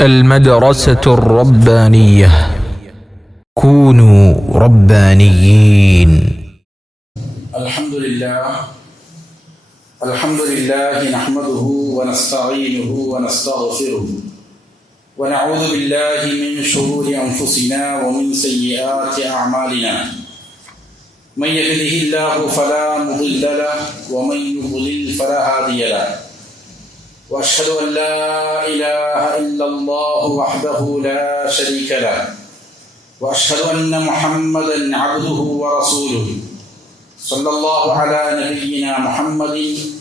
المدرسة الربانية كونوا ربانيين. الحمد لله نحمده ونستعينه ونستغفره ونعوذ بالله من شرور أنفسنا ومن سيئات أعمالنا. من يهده الله فلا مضل له ومن يضلل فلا هادي له. وأشهد أن لا إله إلا الله وحده لا شريك له. وأشهد أن محمدا عبده ورسوله. صلى الله على نبينا محمد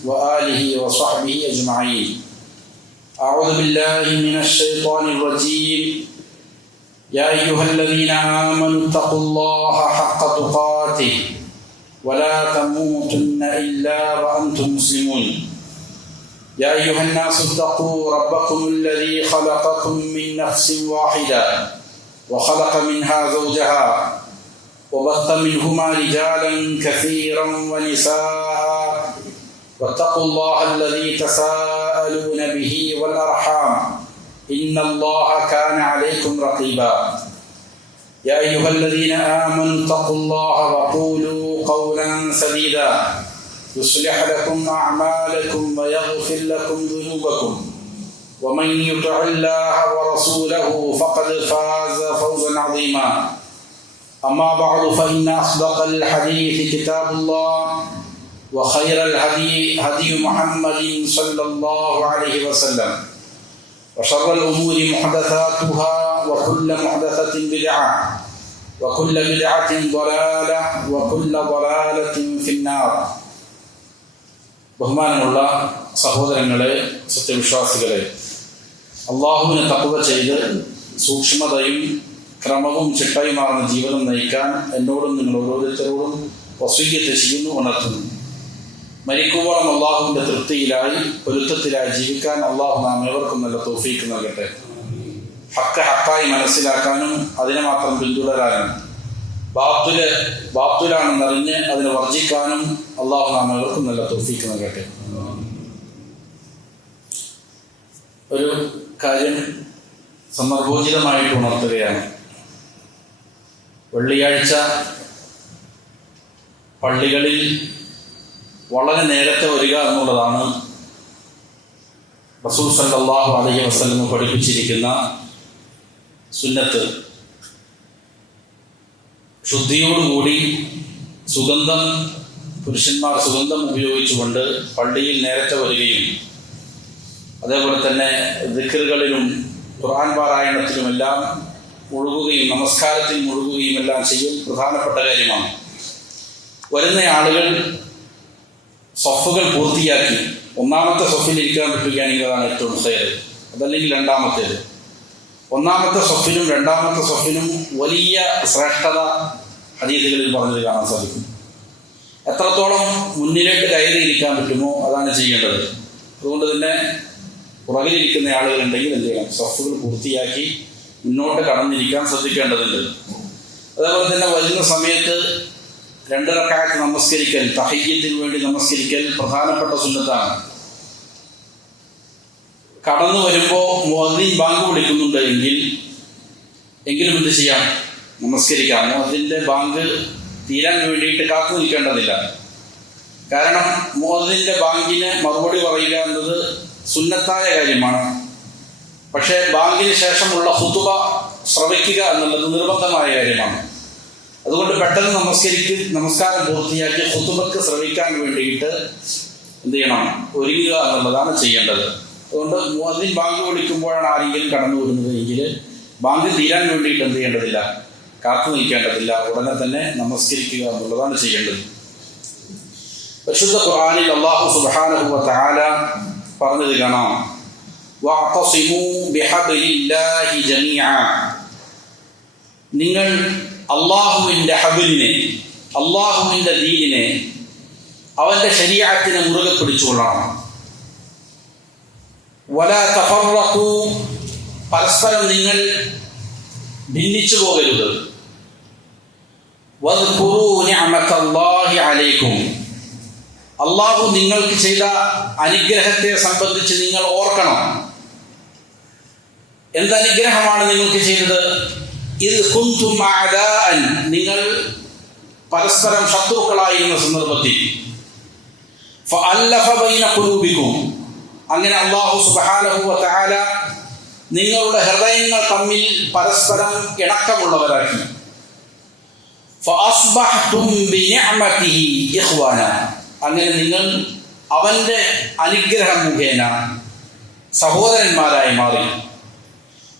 وآله وصحبه أجمعين. أعوذ بالله من الشيطان الرجيم. يا أيها الذين آمنوا اتقوا الله حق تقاته ولا تموتن إلا وأنتم مسلمون. يا أيها الناس اتقوا ربكم الذي خلقكم من نفس واحدة وخلق منها زوجها وبث منهما رجالا كثيرا ونساء واتقوا الله الذي تساءلون به والأرحام إن الله كان عليكم رقيبا. يا أيها الذين آمنوا اتقوا الله وقولوا قولا سديدا يصلح لكم أعمالكم ويغفر لكم ذنوبكم ومن يطع الله ورسوله فقد فاز فوزا عظيما. أما بعد فإن أصدق الحديث كتاب الله وخير الهدي هدي محمد صلى الله عليه وسلم وشر الأمور محدثاتها وكل محدثة بدعة وكل بدعة ضلالة وكل ضلالة في النار. ബഹുമാനമുള്ള സഹോദരങ്ങളെ, സത്യവിശ്വാസികളെ, അള്ളാഹുവിനെ തഖ്വ ചെയ്ത് സൂക്ഷ്മതയും ക്രമവും ചിട്ടയുമാർന്ന ജീവിതം നയിക്കാൻ എന്നോടും നിങ്ങൾ ഓരോരുത്തരോടും വസിയ്യത്ത് ചെയ്യുന്നു, ഉണർത്തുന്നു. മരിക്കുവോളം അള്ളാഹുവിൻ്റെ തൃപ്തിയിലായി പൊരുത്തത്തിലായി ജീവിക്കാൻ അള്ളാഹു നാം ഏവർക്കും നല്ല തൗഫീക്ക് നൽകട്ടെ. ഹക്കായി മനസ്സിലാക്കാനും അതിനെ മാത്രം പിന്തുടരാനും ബാത്തുലാണെന്നറിഞ്ഞ് അതിനെ വർജിക്കാനും അള്ളാഹു നാം ഏവർക്കും നല്ല തൗഫീക്ക് നൽകട്ടെ. ഒരു കാര്യം സന്ദർഭോചിതമായിട്ട് ഉണർത്തുകയാണ്. വെള്ളിയാഴ്ച പള്ളികളിൽ വളരെ നേരത്തെ വരിക എന്നുള്ളതാണ് റസൂൽ സല്ലല്ലാഹു അലൈഹി വസല്ലം പഠിപ്പിച്ചിരിക്കുന്ന സുന്നത്ത്. ശുദ്ധിയോടുകൂടി പുരുഷന്മാർ സുഗന്ധം ഉപയോഗിച്ചുകൊണ്ട് പള്ളിയിൽ നേരത്തെ വരികയും അതേപോലെ തന്നെ ദിക്റുകളിലും ഖുർആൻ പാരായണത്തിലുമെല്ലാം മുഴുകുകയും നമസ്കാരത്തിൽ മുഴുകുകയും എല്ലാം ചെയ്യൽ പ്രധാനപ്പെട്ട കാര്യമാണ്. വരുന്ന ആളുകൾ സഫുകൾ പൂർത്തിയാക്കി ഒന്നാമത്തെ സഫിൽ ഇരിക്കാൻ പറ്റുകയാണെങ്കിൽ അതാണ് ഏറ്റവും ഹൈർ. അതല്ലെങ്കിൽ രണ്ടാമത്തേത്. ഒന്നാമത്തെ സഫിനും രണ്ടാമത്തെ സഫിനും വലിയ ശ്രേഷ്ഠത ഹദീസുകളിൽ പറഞ്ഞത് കാണാൻ സാധിക്കും. എത്രത്തോളം മുന്നിലേക്ക് കയറിയിരിക്കാൻ പറ്റുമോ അതാണ് ചെയ്യേണ്ടത്. അതുകൊണ്ട് തന്നെ പുറകിലിരിക്കുന്ന ആളുകളുണ്ടെങ്കിൽ എന്ത് ചെയ്യണം? സഫുകൾ പൂർത്തിയാക്കി മുന്നോട്ട് കടന്നിരിക്കാൻ ശ്രദ്ധിക്കേണ്ടതുണ്ട്. അതേപോലെ തന്നെ വരുന്ന സമയത്ത് 2 റക്അത്ത് നമസ്കരിക്കൽ, തഹയ്യത്തിന് വേണ്ടി നമസ്കരിക്കൽ പ്രധാനപ്പെട്ട സുന്നത്താണ്. കടന്നു വരുമ്പോൾ മുഅദ്ദിൻ ബാങ്ക് വിളിക്കുന്നുണ്ട് എങ്കിലും എന്ത് ചെയ്യാം? നമസ്കരിക്കാം. മുഅദ്ദിൻ്റെ ബാങ്ക് തീരാൻ വേണ്ടിയിട്ട് കാത്തു നിൽക്കേണ്ടതില്ല. കാരണം മുഅദ്ദിൻ്റെ ബാങ്കിന് മറുപടി പറയുക എന്നത് സുന്നത്തായ കാര്യമാണ്. പക്ഷേ ബാങ്കിന് ശേഷമുള്ള ഖുതുബ ശ്രവിക്കുക എന്നുള്ളത് നിർബന്ധമായ കാര്യമാണ്. അതുകൊണ്ട് പെട്ടെന്ന് നമസ്കാരം പൂർത്തിയാക്കി ഖുതുബക്ക് ശ്രവിക്കാൻ വേണ്ടിയിട്ട് എന്ത് ചെയ്യണം? ഒരുങ്ങുക എന്നുള്ളതാണ് ചെയ്യേണ്ടത്. അതുകൊണ്ട് മുഅദ്ദിൻ ബാങ്ക് വിളിക്കുമ്പോഴാണ് ആരെങ്കിലും കടന്നു വരുന്നത് എങ്കിൽ ബാങ്ക് തീരാൻ വേണ്ടിയിട്ട് എന്ത് ചെയ്യേണ്ടതില്ല? കാത്തു നിൽക്കേണ്ടതില്ല. ഉടനെ തന്നെ നമസ്കരിക്കുക എന്നുള്ളതാണ് ചെയ്യേണ്ടത്. പരിശുദ്ധ ഖുർആനിൽ അല്ലാഹു സുബ്ഹാനഹു വ തആല പറഞ്ഞത് കാണാം. വഅതസിമൂ ബിഹബ്ലില്ലാഹി ജമീഅ. നിങ്ങൾ അള്ളാഹുവിൻ്റെ ഹബിലിനെ, അള്ളാഹുവിൻ്റെ ദീനിനെ, അവൻ്റെ ശരീഅത്തിനെ മുറുകെ പിടിച്ചുകൊള്ളണം. വലാ തഫറഖൂ. പരസ്പരം നിങ്ങൾ ഭിന്നിച്ചു പോകരുത്. വദ്കുറൂ നിഅമതല്ലാഹി അലൈക്കും. അള്ളാഹു നിങ്ങൾക്ക് ചെയ്ത അനുഗ്രഹത്തെ സംബന്ധിച്ച് നിങ്ങൾ ഓർക്കണം. എന്തനുഗ്രഹമാണ് നിങ്ങൾക്ക് ചെയ്തത്? ഇത് കുന്തും അഅദാഅൻ, നിങ്ങൾ പരസ്പരം ശത്രുക്കളായിരുന്ന സന്ദർഭത്തിൽ ഫഅല്ലഫ ബൈന ഖുലൂബിക്കും, അങ്ങനെ അല്ലാഹു സുബ്ഹാനഹു വ തആല നിങ്ങളുടെ ഹൃദയങ്ങൾ തമ്മിൽ പരസ്പരം ഇണക്കമുള്ളവരാക്കി. ഫഅസ്ബഹ്തും ബിനിഅമതിഹി ഇഖ്വാന, അങ്ങനെ നിങ്ങൾ അവന്റെ അനുഗ്രഹം മുഖേന സഹോദരന്മാരായി മാറി.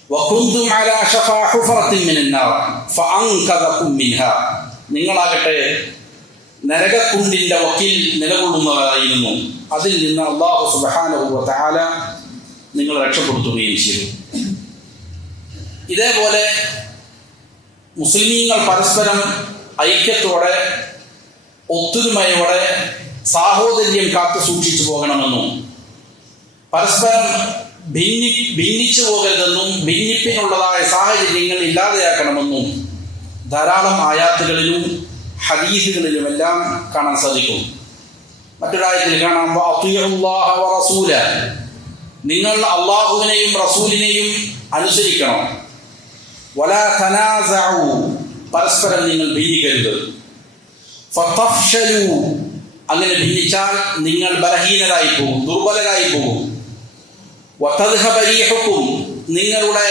വകുന്തും അലാ ശഫാ ഹുഫറത്തിൻ മിനൻ നാർ ഫഅൻഖദകും മിൻഹാ, നിങ്ങളാകട്ടെ നരകക്കുണ്ടിന്റെ വക്കിൽ നിലകൊള്ളുന്നവരായിരുന്നു. അതിൽ നിന്ന് അല്ലാഹു സുബ്ഹാനഹു വ തആല നിങ്ങൾ രക്ഷപ്പെടുത്തുകയും ചെയ്തു. ഇതേപോലെ മുസ്ലിമീങ്ങൾ പരസ്പരം ഐക്യത്തോടെ ഒത്തൊരുമയോടെ സാഹോദര്യം കാത്തു സൂക്ഷിച്ചു പോകണമെന്നും പരസ്പരം ഭിന്നിച്ചു പോകരുതെന്നും ഭിന്നിപ്പിനുള്ളതായ സാഹചര്യങ്ങൾ ഇല്ലാതെയാക്കണമെന്നും ധാരാളം ആയാത്തുകളിലും ഹദീസുകളിലുമെല്ലാം കാണാൻ സാധിക്കും. മറ്റൊരായത്തിൽ കാണാം, വഅതിഉല്ലാഹ വറസൂല, നിങ്ങൾ അള്ളാഹുവിനെയും റസൂലിനെയും അനുസരിക്കണം. വലാ തനാസഉ, പരസ്പരം നിങ്ങൾ ഭിന്നിക്കരുത്. ഫതഫ്ശലു, അങ്ങനെ ഭിന്നിച്ചാൽ നിങ്ങൾ ബലഹീനരായി പോകും, ദുർബലരായി പോകും. വതദ്ഹബ റീഹുക്കും, നിങ്ങളുടെ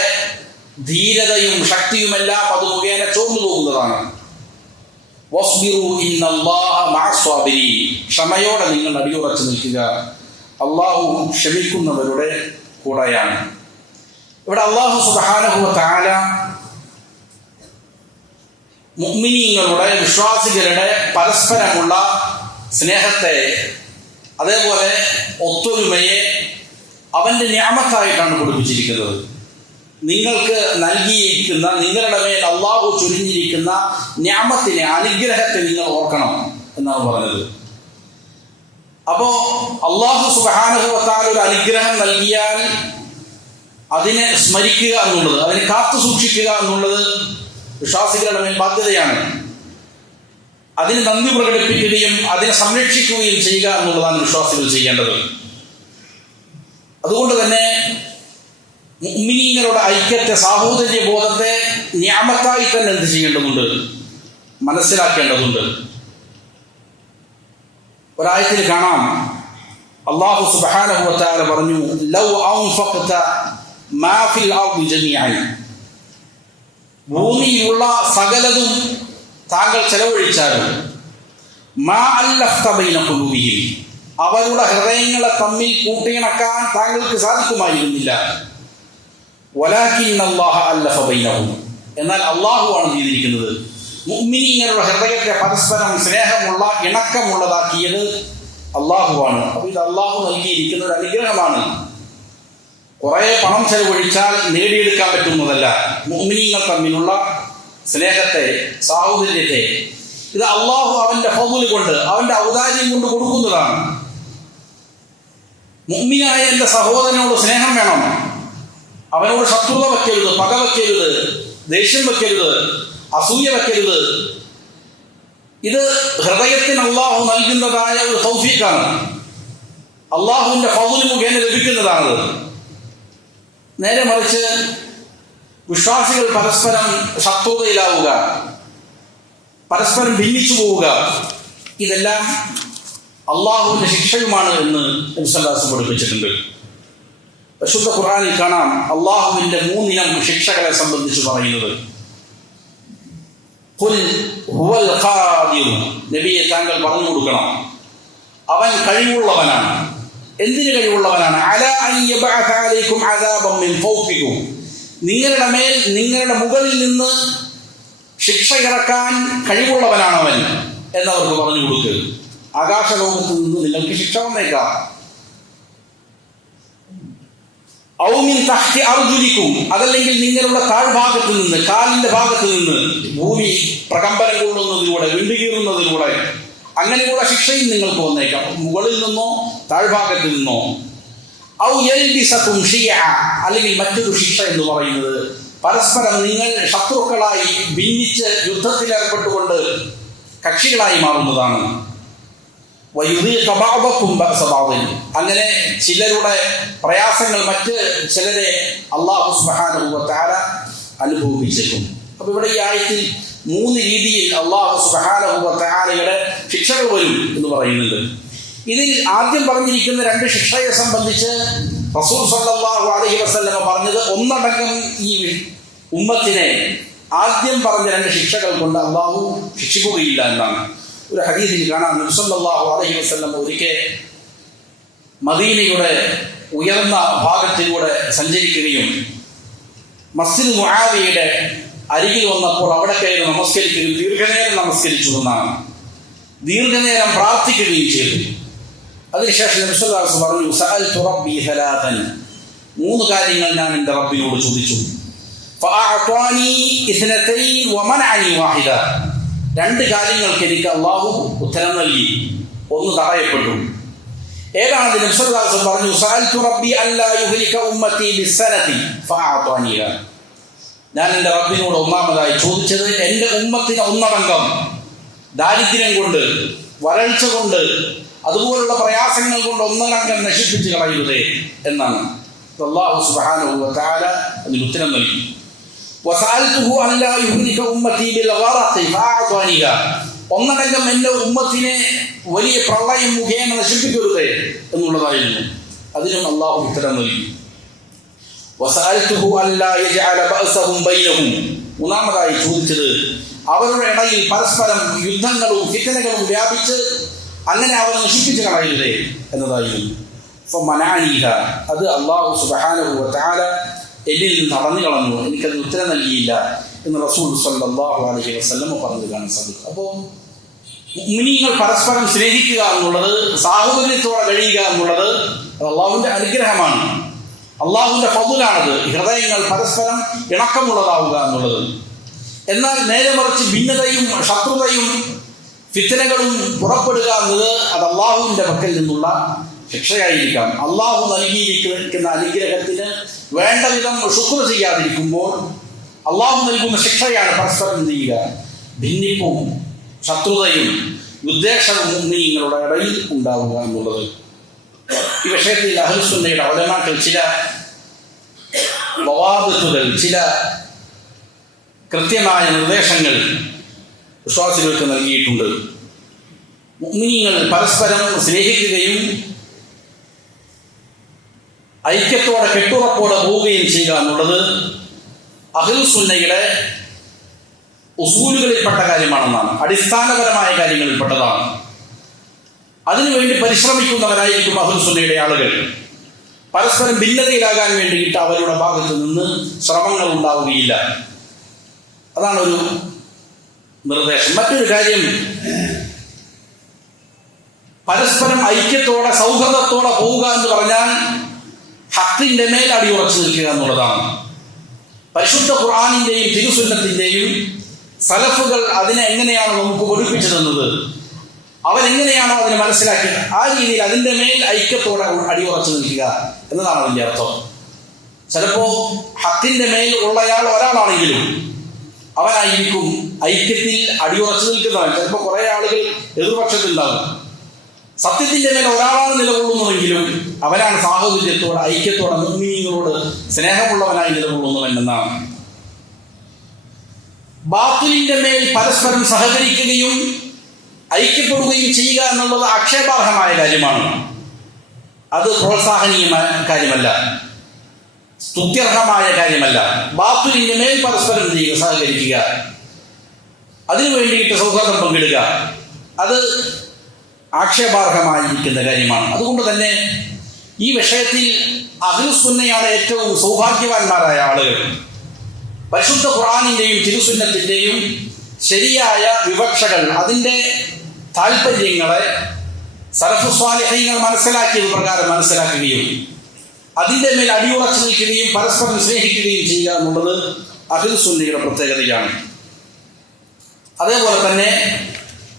ധീരതയും ശക്തിയുമെല്ലാം അത് മുഖേന ചോർന്നു പോകുന്നതാണ്. വസ്ബിറു ഇന്നല്ലാഹ മഅസ്സാബിരീൻ, ക്ഷമയോടെ നിങ്ങൾ അടിയുറച്ചു നിൽക്കുക, അള്ളാഹു ക്ഷമിക്കുന്നവരുടെ കൂടെയാണ്. ഇവിടെ അള്ളാഹു സുബ്ഹാനഹു വ തആല മുഅ്മിനീങ്ങളുടെ വിശ്വാസികളുടെ പരസ്പരമുള്ള സ്നേഹത്തെ, അതേപോലെ ഒത്തൊരുമയെ അവന്റെ നിഅമത്തായിട്ടാണ് പഠിപ്പിച്ചിരിക്കുന്നത്. നിങ്ങൾക്ക് നൽകിയിരിക്കുന്ന, നിങ്ങളുടെ മേൽ അള്ളാഹു ചൊരിഞ്ഞിരിക്കുന്ന നിഅമത്തിനെ, അനുഗ്രഹത്തെ നിങ്ങൾ ഓർക്കണം എന്നാണ് പറഞ്ഞത്. അപ്പോ അള്ളാഹു സുബ്ഹാനഹു വ തആല ഒരു അനുഗ്രഹം നൽകിയാൽ അതിനെ സ്മരിക്കുക എന്നുള്ളത്, അതിനെ കാത്തു സൂക്ഷിക്കുക എന്നുള്ളത് വിശ്വാസികളുടെ മേൽ ബാധ്യതയാണ്. അതിന് നന്ദി പ്രകടിപ്പിക്കുകയും അതിനെ സംരക്ഷിക്കുകയും ചെയ്യുക എന്നുള്ളതാണ് വിശ്വാസികൾ ചെയ്യേണ്ടത്. അതുകൊണ്ട് തന്നെ മുഅ്മിനീങ്ങളുടെ ഐക്യത്തെ, സാഹോദര്യ ബോധത്തെ നിഅമത്തായി തന്നെ എന്ത് ചെയ്യേണ്ടതുണ്ട്? മനസ്സിലാക്കേണ്ടതുണ്ട്. ഒരായത്തിൽ കാണാം, അല്ലാഹു സുബ്ഹാനഹു വ തആല പറഞ്ഞു, ലൗ അൻഫഖത മാ ഫിൽ അർദി ജമീഅൻ, ഭൂമിയിലുള്ള സകലതും താങ്കൾ ചെലവഴിച്ചാലും മാ അല്ലഫ്ത ബൈന ഖുലൂബിഹിം, അവരുടെ ഹൃദയങ്ങളെ തമ്മിൽ കൂട്ടിയിണക്കാൻ താങ്കൾക്ക് സാധിക്കുമായിരുന്നില്ല. വലാകിന്നല്ലാഹ അല്ലഫ ബൈനഹും, എന്നാൽ അള്ളാഹുവാണ് ചെയ്തിരിക്കുന്നത്. മുഅ്മിനീങ്ങളുടെ ഹൃദയത്തെ പരസ്പരം സ്നേഹമുള്ള, ഇണക്കമുള്ളതാക്കിയത് അള്ളാഹുവാണ്. അപ്പോൾ ഇത് അള്ളാഹു നൽകിയിരിക്കുന്ന ഒരു അനുഗ്രഹമാണ്. കുറെ പണം ചെലവഴിച്ചാൽ നേടിയെടുക്കാൻ പറ്റുന്നതല്ല മുഅ്മിനീങ്ങൾ തമ്മിലുള്ള സ്നേഹത്തെ, സാഹോദര്യത്തെ. ഇത് അള്ളാഹു അവന്റെ ഫദ്ല് കൊണ്ട്, അവന്റെ ഔദാര്യം കൊണ്ട് കൊടുക്കുന്നതാണ്. മുഅ്മിനായ എന്റെ സഹോദരനോട് സ്നേഹം വേണം. അവനോട് ശത്രുത വെക്കരുത്, പക വെക്കരുത്, ദേഷ്യം വെക്കരുത്, അസൂയ വെക്കരുത്. ഇത് ഹൃദയത്തിന് അള്ളാഹു നൽകുന്നതായ ഒരു തൗഫീഖാണ്, അള്ളാഹുവിന്റെ ഫദ്ല് മുഖേന ലഭിക്കുന്നതാണ്. നേരെ മറിച്ച് വിശ്വാസികൾ പരസ്പരം ശത്രുതയിലാവുക, പരസ്പരം ഭിന്നിച്ചു പോവുക, ഇതെല്ലാം അള്ളാഹുവിന്റെ ശിക്ഷയുമാണ് എന്ന് നബി സല്ലല്ലാഹു അലൈഹി വസല്ലം പഠിപ്പിച്ചിട്ടുണ്ട്. പരിശുദ്ധ ഖുർആനിൽ കാണാം അള്ളാഹുവിന്റെ 3 ഇനം ശിക്ഷകളെ സംബന്ധിച്ച് പറയുന്നത്. ഖുൽ ഹുവൽ ഖാദിർ, നബിയെ താങ്കൾ പറഞ്ഞു കൊടുക്കണം, അവൻ കഴിവുള്ളവനാണ്. എന്തിന് കഴിവുള്ളവനാണ്? അലാ അൻ യബ്അസ അലൈക്കും അദാബൻ മിൻ ഫൗഖിക്കും, നിങ്ങളുടെ മേൽ, നിങ്ങളുടെ മുകളിൽ നിന്ന് ശിക്ഷ ഇറക്കാൻ കഴിവുള്ളവനാണ് അവൻ എന്നവർക്ക് പറഞ്ഞു കൊടുക്കുക. ആകാശലോകത്ത് നിന്ന് നിങ്ങൾക്ക് ശിക്ഷ വന്നേക്കാം. ഔ മിൻ തഹ്തി അർജുലിക്കും, അതല്ലെങ്കിൽ നിങ്ങളുടെ താഴ്ഭാഗത്ത് നിന്ന്, കാലിന്റെ ഭാഗത്ത് നിന്ന് ഭൂമി പ്രകമ്പനം കൊള്ളുന്നതിലൂടെ, വിണ്ടുകീറുന്നതിലൂടെ, അങ്ങനെയുള്ള ശിക്ഷയും നിങ്ങൾക്ക് വന്നേക്കാം, മുകളിൽ നിന്നോ താഴ്ഭാഗത്ത് നിന്നോ. ഔ യൽബിസകും ഷിയഅ, അല്ലെങ്കിൽ മറ്റൊരു ശിക്ഷ എന്ന് പറയുന്നത് പരസ്പരം നിങ്ങൾ ശത്രുക്കളായി ഭിന്നിച്ച് യുദ്ധത്തിൽ ഏർപ്പെട്ടുകൊണ്ട് കക്ഷികളായി മാറുന്നതാണ്. വയുദീഖ ബഅദകും ബഅസ ബഅദിൻ, അങ്ങനെ ചിലരുടെ പ്രയാസങ്ങൾ മറ്റ് ചിലരെ അല്ലാഹു സുബ്ഹാനഹു വ തആല അനുഭവിപ്പിച്ചേക്കും. അപ്പോൾ ഇവിടെ ഈ ആയത്തിൽ 3 രീതിയിൽ അല്ലാഹു സുബ്ഹാനഹു വ തആലയുടെ ശിക്ഷകൾ വരും എന്ന് പറയുന്നുണ്ട്. ഇതിൽ ആദ്യം പറഞ്ഞിരിക്കുന്ന 2 ശിക്ഷയെ സംബന്ധിച്ച് റസൂൽ സല്ലല്ലാഹു അലൈഹി വസല്ലം പറഞ്ഞത് ഒന്നടങ്കം ഈ ഉമ്മത്തിനെ ആദ്യം പറഞ്ഞ 2 ശിക്ഷകൾ കൊണ്ട് അല്ലാഹു ശിക്ഷിക്കുകയില്ല എന്നാണ്. ഒരു ഹദീസിൽ കാണാം, നബി സല്ലല്ലാഹു അലൈഹി വസല്ലം ഒരിക്കൽ മദീനയുടെ ഉയർന്ന ഭാഗത്തിലൂടെ സഞ്ചരിക്കുകയും മസ്ജിദ് മുആവിയയുടെ അരികിൽ വന്നപ്പോൾ അവിടെ കയറി നമസ്കരിക്കുകയും ദീർഘനേരം നമസ്കരിച്ചു എന്നാണ്, ദീർഘനേരം പ്രാർത്ഥിക്കുകയും ചെയ്തു. അതിനുശേഷം നബി സല്ലല്ലാഹു അലൈഹി വസല്ലം പറഞ്ഞു, സഅൽതു റബ്ബി സലാസൻ, 3 കാര്യങ്ങൾ ഞാൻ എൻ്റെ റബ്ബിനോട് ചോദിച്ചു. ഫഅഅതാനി ഇസ്നതൈൻ വമനഅനി വാഹിദ, 2 കാര്യങ്ങൾക്ക് എനിക്ക് അല്ലാഹു ഉത്തരം നൽകി, 1 തടയപ്പെട്ടു. ഏതാണ്? നബി സല്ലല്ലാഹു അലൈഹി വസല്ലം പറഞ്ഞു, സഅൽതു റബ്ബി അല്ലാ യുഹ്ലിക ഉമ്മത്തി ബിസ്സനതി ഫഅഅതാനിഹ, ഞാൻ എൻ്റെ റബ്ബിനോട് ഒന്നാമതായി ചോദിച്ചത് എൻ്റെ ഉമ്മത്തിനെ ഒന്നടങ്കം ദാരിദ്ര്യം കൊണ്ട്, വരൾച്ച കൊണ്ട്, അതുപോലുള്ള പ്രയാസങ്ങൾ കൊണ്ട് ഒന്നടങ്കം നശിപ്പിച്ച് കളയുന്നതേ എന്നാണ്. അല്ലാഹു സുബ്ഹാനഹു വ തആല അതിന് ഉത്തരം നൽകി. വസഅൽതുഹു അല്ലാ യുഹ്ലിക ഉമ്മത്തി ബിൽ ഗറഖി ഫഅഅതാനിഹ, ഒന്നടങ്കം എൻ്റെ ഉമ്മത്തിനെ വലിയ പ്രളയം മുഖേന നശിപ്പിക്കരുതേ എന്നുള്ളതായിരുന്നു. അതിനും അല്ലാഹു ഉത്തരം നൽകി. വസഅൽതുഹു അല്ലാ യജഅല ബഅസഹും ബൈനഹും, 3ാമതായി ചോദിച്ചത് അവരുടെ ഇടയിൽ പരസ്പരം യുദ്ധങ്ങളും ഫിത്നകളും വ്യാപിച്ച് അങ്ങനെ അവരെ നശിപ്പിച്ച് കളയരുതേ എന്നതായിരുന്നു. ഫമനഅനിഹ, അത് അല്ലാഹു സുബ്ഹാനഹു വ തആല എന്നിൽ നിന്ന് തടഞ്ഞു കളഞ്ഞു, എനിക്കതിന് ഉത്തരം നൽകിയില്ല എന്ന് റസൂൽ സല്ലല്ലാഹു അലൈഹി വസല്ലം പറഞ്ഞു കാണാൻ സാധിക്കും. അപ്പോൾ മുഅ്മിനീങ്ങൾ പരസ്പരം സ്നേഹിക്കുക എന്നുള്ളത്, സാഹോദര്യത്തോടെ കഴിയുക എന്നുള്ളത് അള്ളാഹുവിൻ്റെ അനുഗ്രഹമാണ്, അള്ളാഹുവിൻ്റെ ഫضലാണത്. ഹൃദയങ്ങൾ പരസ്പരം ഇണക്കമുള്ളതാവുക എന്നുള്ളത്. എന്നാൽ നേരെ മറിച്ച് ഭിന്നതയും ശത്രുതയും ഫിത്നകളും പുറപ്പെടുക എന്നത് അത് അള്ളാഹുവിൻ്റെ പക്കൽ നിന്നുള്ള ശിക്ഷയായിരിക്കാം. അള്ളാഹു നൽകിയിരിക്കുന്ന അനുഗ്രഹത്തിന് വേണ്ട വിധം ശുക്ർ ചെയ്യാതിരിക്കുമ്പോൾ അള്ളാഹു നൽകുന്ന ശിക്ഷയാണ് പരസ്പരം ചെയ്യുക. ഭിന്നിപ്പും ശത്രുതയും വിദ്വേഷവും മുഅ്മിനീങ്ങളുടെ ഇടയിൽ ഉണ്ടാവുക എന്നുള്ളത്. ഈ വിഷയത്തിൽ അഹ്ലുസ് സുന്നയുടെ ഉലമാക്കൾ ചില വവാബത്തുകൾ, ചില കൃത്യമായ നിർദ്ദേശങ്ങൾ വിശ്വാസികൾക്ക് നൽകിയിട്ടുണ്ട്. മുഅ്മിനീങ്ങൾ പരസ്പരം സ്നേഹിക്കുകയും ഐക്യത്തോടെ കെട്ടുറപ്പോടെ പോവുകയും ചെയ്യുക എന്നുള്ളത് അഹ്ലുസ് സുന്നയുടെ ഉസൂലുകളിൽപ്പെട്ട കാര്യമാണെന്നാണ്, അടിസ്ഥാനപരമായ കാര്യങ്ങളിൽപ്പെട്ടതാണ്. അതിനുവേണ്ടി പരിശ്രമിക്കുന്നവരായിരിക്കും അഹ്ലുസ് സുന്നയുടെ ആളുകൾ. പരസ്പരം ഭിന്നതയിലാകാൻ വേണ്ടിയിട്ട് അവരുടെ ഭാഗത്ത് നിന്ന് ശ്രമങ്ങൾ ഉണ്ടാവുകയില്ല. അതാണ് ഒരു നിർദ്ദേശം. മറ്റൊരു കാര്യം, പരസ്പരം ഐക്യത്തോടെ സൗഹൃദത്തോടെ പോവുക എന്ന് പറഞ്ഞാൽ ഹക്കിന്റെ മേൽ അടിയുറച്ചു നിൽക്കുക എന്നുള്ളതാണ്. പരിശുദ്ധ ഖുർആനിന്റെയും തിരുസുന്നത്തിന്റെയും സലഫുകൾ അതിനെ എങ്ങനെയാണ് നമുക്ക് പഠിപ്പിച്ചു തന്നത്, അവരെങ്ങനെയാണോ അതിനെ മനസ്സിലാക്കിയത്, ആ രീതിയിൽ അതിൻ്റെ മേൽ ഐക്യത്തോടെ അടിയുറച്ചു നിൽക്കുക എന്നതാണ് അതിൻ്റെ അർത്ഥം. ചിലപ്പോൾ ഹക്കിന്റെ മേൽ ഉള്ളയാൾ ഒരാളാണെങ്കിലും അവനായിരിക്കും ഐക്യത്തിൽ അടിയുറച്ചു നിൽക്കുന്നവൻ. ചിലപ്പോൾ കുറേ ആളുകൾ എതിർപക്ഷത്തുണ്ടാകും. സത്യത്തിന്റെ മേൽ ഒരാളാണ് നിലകൊള്ളുന്നുവെങ്കിലും അവനാണ് സാഹോദര്യത്തോടെ ഐക്യത്തോടെ മുഅ്മിനീങ്ങളോട് സ്നേഹമുള്ളവനായി നിലകൊള്ളുന്നവൻ എന്നാണ്. ബാത്തിലിന്റെ മേൽ പരസ്പരം സഹകരിക്കുകയും ഐക്യപ്പെടുകയും ചെയ്യുക എന്നുള്ളത് ആക്ഷേപാർഹമായ കാര്യമാണ്. അത് പ്രോത്സാഹനീയമായ കാര്യമല്ല, സ്തുത്യർഹമായ കാര്യമല്ല. ബാത്തിലിന്റെ മേൽ പരസ്പരം ചെയ്യുക, സഹകരിക്കുക, അതിനു വേണ്ടിയിട്ട് സൗഹാർദ്ദം പങ്കിടുക, അത് ആക്ഷേപാർഹമായിരിക്കുന്ന കാര്യമാണ്. അതുകൊണ്ട് തന്നെ ഈ വിഷയത്തിൽ അഹ്ലുസ് സുന്നയാണ് ഏറ്റവും സൗഭാഗ്യവാന്മാരായ ആളുകൾ. പരിശുദ്ധ ഖുർആനിന്റെയും തിരുസുന്നത്തിന്റെയും ശരിയായ വിവക്ഷകൾ, അതിൻ്റെ താല്പര്യങ്ങളെ സലഫു സ്വാലിഹീങ്ങൾ മനസ്സിലാക്കിയത് പ്രകാരം മനസ്സിലാക്കുകയും അതിൻ്റെ മേൽ അടിയുറച്ചു നിൽക്കുകയും പരസ്പരം സ്നേഹിക്കുകയും ചെയ്യുക എന്നുള്ളത് അഹ്ലുസ് സുന്നയുടെ പ്രത്യേകതയാണ്. അതേപോലെ തന്നെ